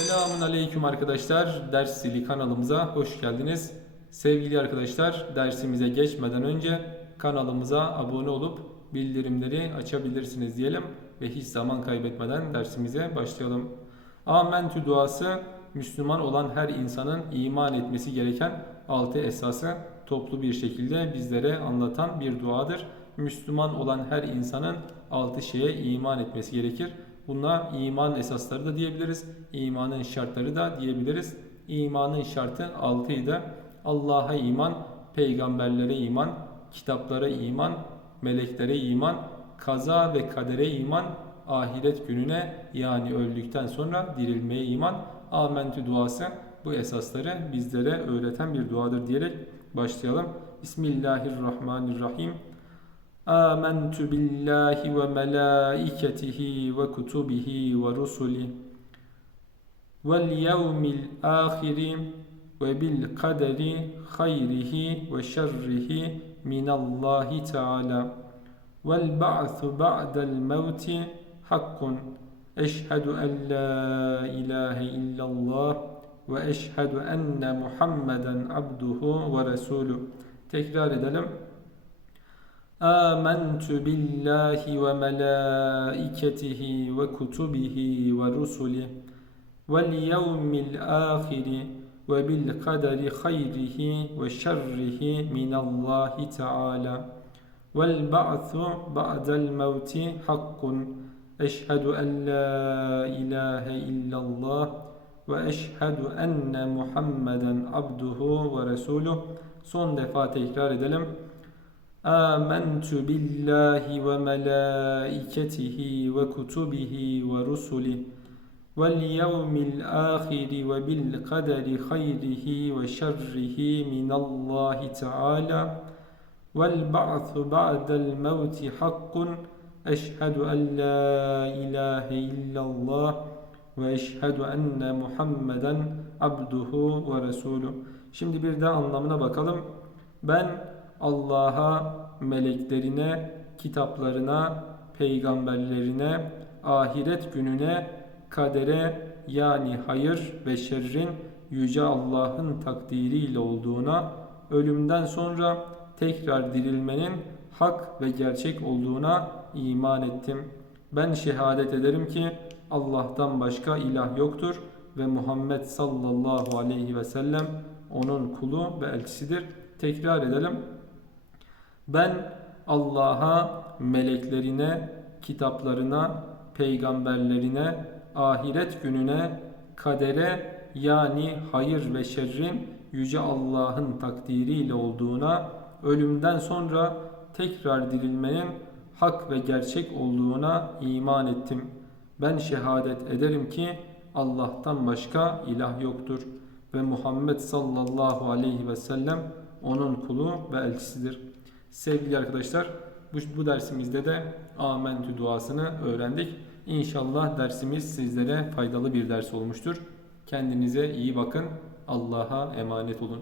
Selamun Aleyküm arkadaşlar. Ders Zili kanalımıza hoş geldiniz. Sevgili arkadaşlar, dersimize geçmeden önce kanalımıza abone olup bildirimleri açabilirsiniz diyelim ve hiç zaman kaybetmeden dersimize başlayalım. Amentü duası Müslüman olan her insanın iman etmesi gereken altı esası toplu bir şekilde bizlere anlatan bir duadır. Müslüman olan her insanın altı şeye iman etmesi gerekir. Buna iman esasları da diyebiliriz. İmanın şartları da diyebiliriz. İmanın şartı altıydı. Allah'a iman, peygamberlere iman, kitaplara iman, meleklere iman, kaza ve kadere iman, ahiret gününe yani öldükten sonra dirilmeye iman, amentü duası bu esasları bizlere öğreten bir duadır diyerek başlayalım. Bismillahirrahmanirrahim. Âmentü billahi ve melâiketihi ve kutubihi ve rusuli. Vel yevmil âhiri ve bil kaderi hayrihi ve şerrihi minallahi teâlâ vel ba'thu ba'del mevti hakkun. Eşhedü en la ilahe illallah ve eşhedü enne Muhammeden abduhu ve resulü tekrar edelim. Âmentü billahi ve melâiketihi ve kutubihi ve rusuli vel yevmil âhiri ve bil kaderi hayrihi ve şerrihi minallahi teâlâ vel ba'thu ba'del mevti hakkun. Eşhedü en la ilahe illallah ve eşhedü enne Muhammeden abduhu ve resuluh. Son defa tekrar edelim. آمنت بالله وملائكته وكتبه ورسله واليوم الآخر وبالقدر خيره وشره من الله تعالى والبعث بعد الموت حق أشهد أن لا إله إلا الله وأشهد أن محمدا عبده ورسوله Şimdi bir de anlamına bakalım. Ben Allah'a, meleklerine, kitaplarına, peygamberlerine, ahiret gününe, kadere yani hayır ve şerrin yüce Allah'ın takdiriyle olduğuna, ölümden sonra tekrar dirilmenin hak ve gerçek olduğuna iman ettim. Ben şehadet ederim ki Allah'tan başka ilah yoktur ve Muhammed sallallahu aleyhi ve sellem onun kulu ve elçisidir. Tekrar edelim. Ben Allah'a, meleklerine, kitaplarına, peygamberlerine, ahiret gününe, kadere yani hayır ve şerrin yüce Allah'ın takdiriyle olduğuna, ölümden sonra tekrar dirilmenin hak ve gerçek olduğuna iman ettim. Ben şehadet ederim ki Allah'tan başka ilah yoktur ve Muhammed sallallahu aleyhi ve sellem onun kulu ve elçisidir. Sevgili arkadaşlar bu, bu dersimizde de Amentü duasını öğrendik. İnşallah dersimiz sizlere faydalı bir ders olmuştur. Kendinize iyi bakın. Allah'a emanet olun.